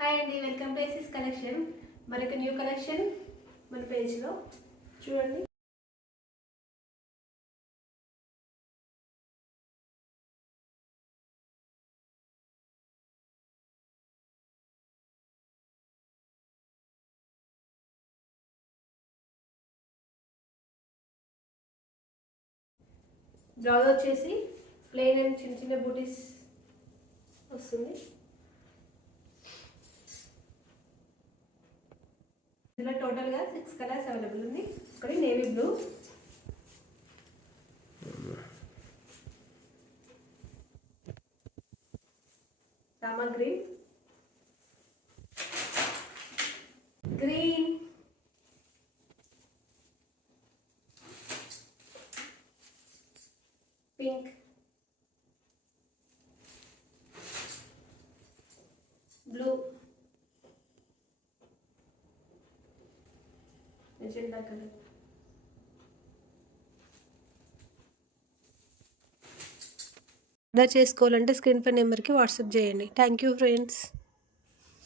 హాయ్ అండి, welcome to SS collection. మరొక new collection మన పేజ్లో చూడండి. బ్లౌజ్ వచ్చేసి ప్లెయిన్ అండ్ చిన్న చిన్న బూటీస్ వస్తుంది. ఇందులో టోటల్గా 6 కలర్స్ అవైలబుల్ ఉంది. ఒకటి navy blue, Rama green, green, pink, blue, magenta colour. Order చేసుకోవాలంటే స్క్రీన్ పై నెంబర్కి వాట్సాప్ చేయండి. Thank you friends.